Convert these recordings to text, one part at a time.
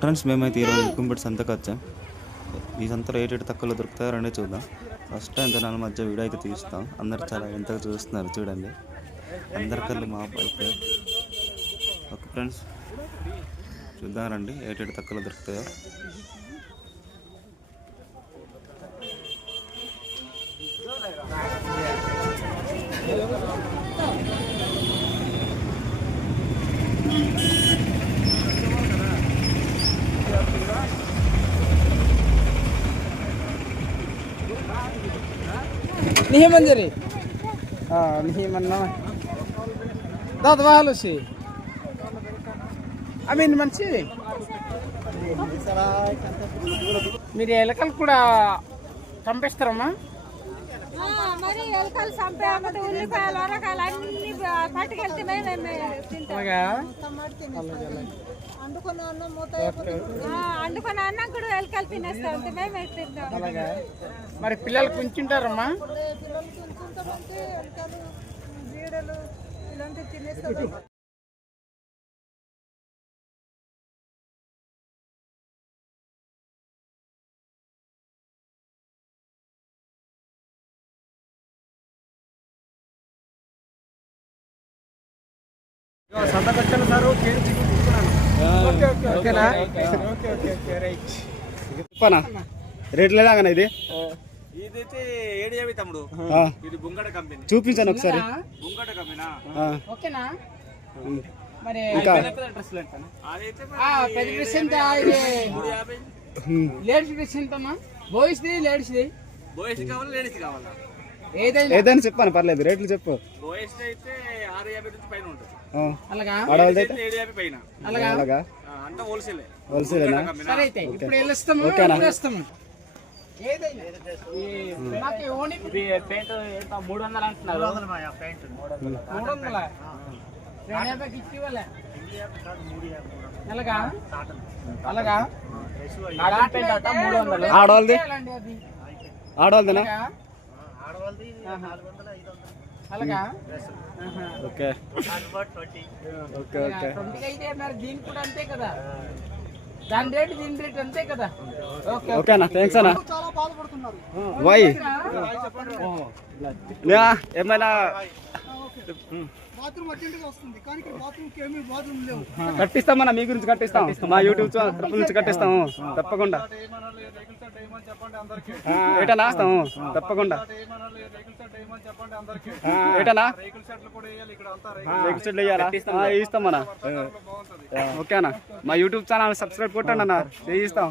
Friends మేమైతే ఈరోజు కుంపెట్టి సంతకు వచ్చాం. ఈ సంతలో ఏటేటి తక్కువలో దొరుకుతాయో రెండే చూద్దాం. ఫస్ట్ టైం జనాల మధ్య వీడియో అయితే తీస్తాం. అందరు చాలా ఎంతగా చూస్తున్నారు చూడండి. అందరికల్లి మాపు అయితే ఓకే ఫ్రెండ్స్ చూద్దాం రండి ఏటేటి తక్కువలో దొరుకుతాయో. नहीं मंजरी नहीं मन्ना दाद वालो से అమీన్ మంచి మీరు ఎలకలు కూడా చంపేస్తారమ్మా? మరి ఎలకలు చంపేమంటే ఉల్లిపాయలు అరకాయలు అన్ని పట్టుకెళ్తే అండుకున్న అన్నం కూడా ఎలకలు తినేస్తా ఉంటే మేము తింటాం. మరి పిల్లలు కుంచుంటారమ్మా? తినేస్తాం. చెప్పనా రేట్ లేదా ఇది ఇదైతే ఏడియావి తమ్ముడు. ఇది బుంగడ కంపెనీ. చూపించాను ఒకసారి. బుంగడ కంపెనీ ఓకేనా? మరి ఇంకా అదైతే పెద్ద డ్రెస్ ఎంత? లేడీస్ డ్రెస్ ఎంతమ్మా? Boys the ladies the? Boys కావాలా లేడీస్ కావాలా? ఏదైనా చెప్పాను పర్లేదు రేట్లు చెప్పు. బాయ్స్ అయితే 650 నుంచి పైన ఉంటుంది. అలాగా? ఆడవాళ్ళది అయితే 750 పైన. అలాగా అంతా హోల్సేల్. హోల్సేలేనా? సరే అయితే ఇప్పుడు వెళ్ళొస్తాము. ఓకేనా? ఏదైనా నాకు ఓన్లీ పెయింట్ 300 అంటున్నారు. 300 250 ఇచ్చి ఇవ్వలే. అలాగా? అలాగా? ఆడవాళ్ళది ఆడవాళ్ళదేనా? అలాగా? Okay okay okay. 20 అయితే మరి దీని కూడా అంతే కదా? దాని రేట్ దీని రేట్ అంతే కదా? ఓకే ఓకేనా? థ్యాంక్స్ అన్న. వై ఏమైనా కట్టిస్తామన్నా మీ గురించి కట్టిస్తాం. మా యూట్యూబ్ తరపు నుంచి కట్టిస్తాము తప్పకుండా. ఏటనా వస్తాము తప్పకుండా. ఏటనా రేకుల షెడ్లు ఇస్తామన్నా. ఓకేనా? మా యూట్యూబ్ ఛానల్ సబ్స్క్రైబ్ కొట్టండి అన్న చేయిస్తాం.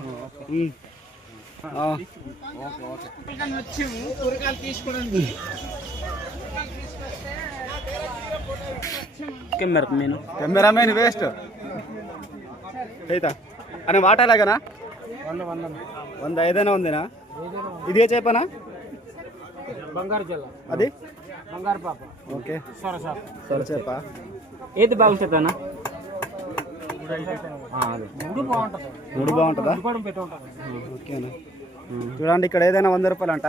కూరగాయలు తీసుకోవడానికి కెమెరామెన్ వేస్ట్ అయితా అని వాటాలాగనా? 100 ఏదైనా ఉందినా? ఇదే చెప్పనా? బంగారు జల్ల అది బంగారు పాప. ఓకే సరే చెప్పా. ఏది బాగుంటుందన్నా? మూడు బాగుంటుందా? ఓకేనా? చూడండి ఇక్కడ ఏదైనా 100 రూపాయలు అంట.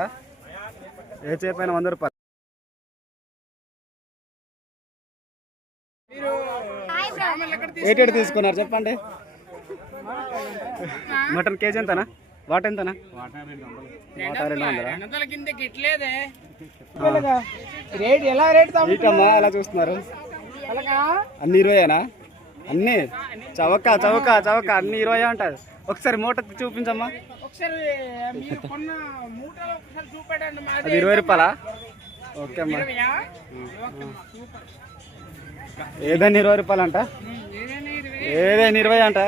ఏ చేపైనా 100 రూపాయలు. ఏటేడు తీసుకున్నారు చెప్పండి. మటన్ కేజీ ఎంతనా? వాట ఎంతనా? వాట 200. కిందకి ఇట్లేదే రేట్ ఎలా రేట్ ఇటమ్మా అలా చూస్తున్నారు. అన్ని 20ఏనా? అన్ని చవక చవక చవక అన్ని 20 ఉంటుంది. ఒకసారి మూట చూపించమ్మా. అది 20 రూపాయలా? ఓకే అమ్మా. ఏదైనా 20 రూపాయలు అంట. ఏదైనా 20 అంట.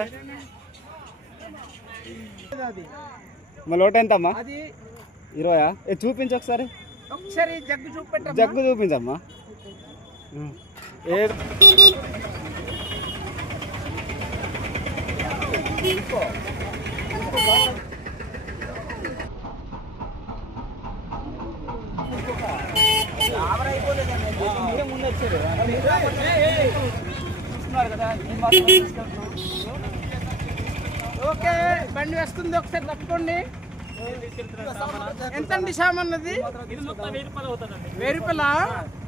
మా లోట ఎంత అమ్మా? 20. చూపించు ఒకసారి. జగ్గు చూపించమ్మా. ఓకే బండి వస్తుంది ఒకసారి తప్పుకోండి. ఎంతండి సామాన్ అది? 1000 రూపాయలు.